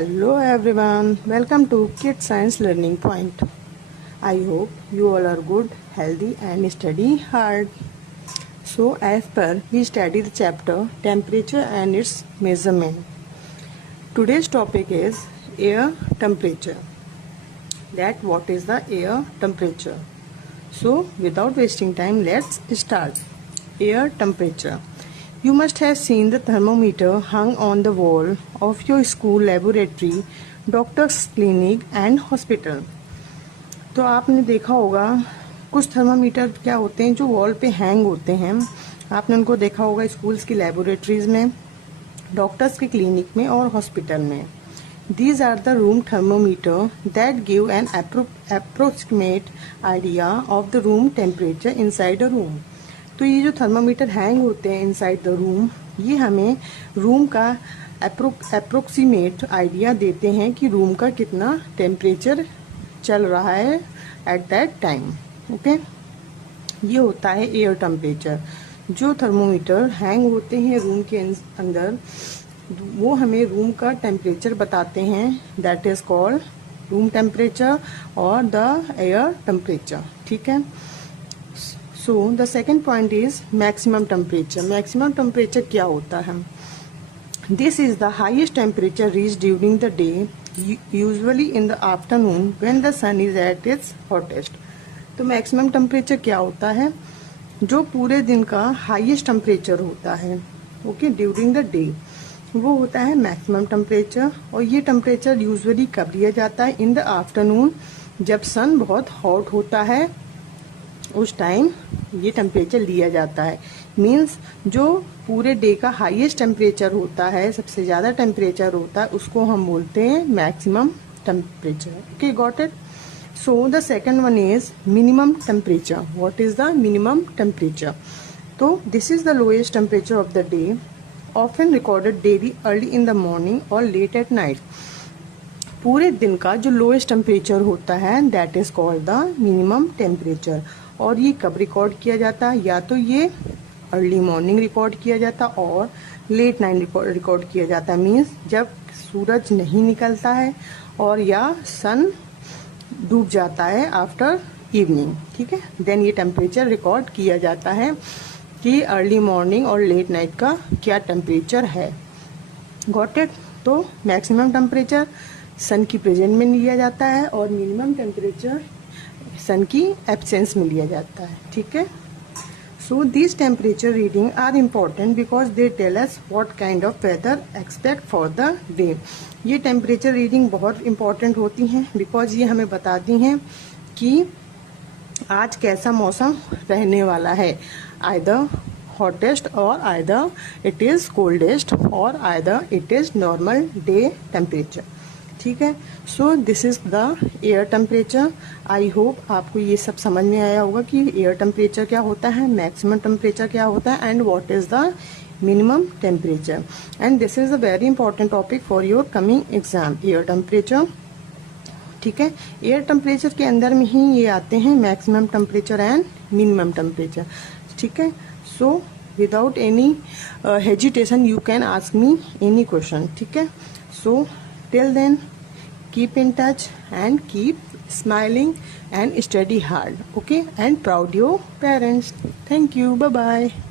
Hello everyone, welcome to Kids Science Learning Point. I hope you all are good, healthy and study hard. So as per we study the chapter temperature and its measurement. Today's topic is air temperature. That what is the air temperature? So without wasting time, let's start. Air temperature. You must have seen the thermometer hung on the wall of your school laboratory, doctor's clinic and hospital. तो आपने देखा होगा कुछ thermometer क्या होते हैं जो wall पे हैंग होते हैं. आपने उनको देखा होगा स्कूल्स की लेबोरेटरीज में, डॉक्टर्स के क्लिनिक में और हॉस्पिटल में. These are the room thermometer that give an approximate idea of the room temperature inside a room. तो ये जो थर्मामीटर हैंग होते हैं इनसाइड द रूम, ये हमें रूम का अप्रोक्सीमेट आइडिया देते हैं कि रूम का कितना टेम्परेचर चल रहा है एट दैट टाइम. ओके, ये होता है एयर टेम्परेचर. जो थर्मोमीटर हैंग होते हैं रूम के अंदर वो हमें रूम का टेम्परेचर बताते हैं. That is called room temperature और द एयर टेम्परेचर. ठीक है. So the second point is maximum temperature. Maximum temperature क्या होता है? This is the highest temperature reached during the day, usually in the afternoon when the sun is at its hottest. तो maximum temperature क्या होता है? जो पूरे दिन का highest temperature होता है, okay, during the day, वो होता है maximum temperature. और ये temperature usually कब लिया जाता है? In the afternoon, जब sun बहुत hot होता है उस टाइम ये टेम्परेचर लिया जाता है. मीन्स जो पूरे डे का हाईएस्ट टेम्परेचर होता है, सबसे ज़्यादा टेम्परेचर होता है, उसको हम बोलते हैं maximum temperature. Okay, got it. So the second one is minimum temperature. What is the minimum temperature? तो this is the lowest temperature of the day, often recorded daily early in the morning और late at night. पूरे दिन का जो lowest temperature होता है that is called the minimum temperature. और ये कब रिकॉर्ड किया जाता है? या तो ये अर्ली मॉर्निंग रिकॉर्ड किया जाता और लेट नाइट रिकॉर्ड किया जाता है. मीन्स जब सूरज नहीं निकलता है और या सन डूब जाता है आफ्टर इवनिंग. ठीक है, देन ये टेम्परेचर रिकॉर्ड किया जाता है कि अर्ली मॉर्निंग और लेट नाइट का क्या टेम्परेचर है. Got it. तो मैक्सिमम टेम्परेचर सन की प्रेजेंट में लिया जाता है और मिनिमम टेम्परेचर सन की एब्सेंस में लिया जाता है. ठीक है. So this temperature reading are important because they tell us what kind of weather expect for the day. ये टेम्परेचर रीडिंग बहुत इम्पॉर्टेंट होती हैं बिकॉज ये हमें बताती हैं कि आज कैसा मौसम रहने वाला है. आइदर हॉटेस्ट और आइदर इट इज कोल्डेस्ट और either it is normal day temperature. ठीक है. So this is the air temperature. I hope आपको ये सब समझ में आया होगा कि एयर टेम्परेचर क्या होता है, मैक्सिमम टेम्परेचर क्या होता है and what is the minimum temperature. And this is a very important topic for your coming exam, air temperature. ठीक है. एयर टेम्परेचर के अंदर में ही ये आते हैं maximum temperature and minimum temperature. ठीक है. So without any hesitation you can ask me any question. ठीक है. सो till then, keep in touch and keep smiling and study hard. Okay, and proud your parents. Thank you. Bye bye.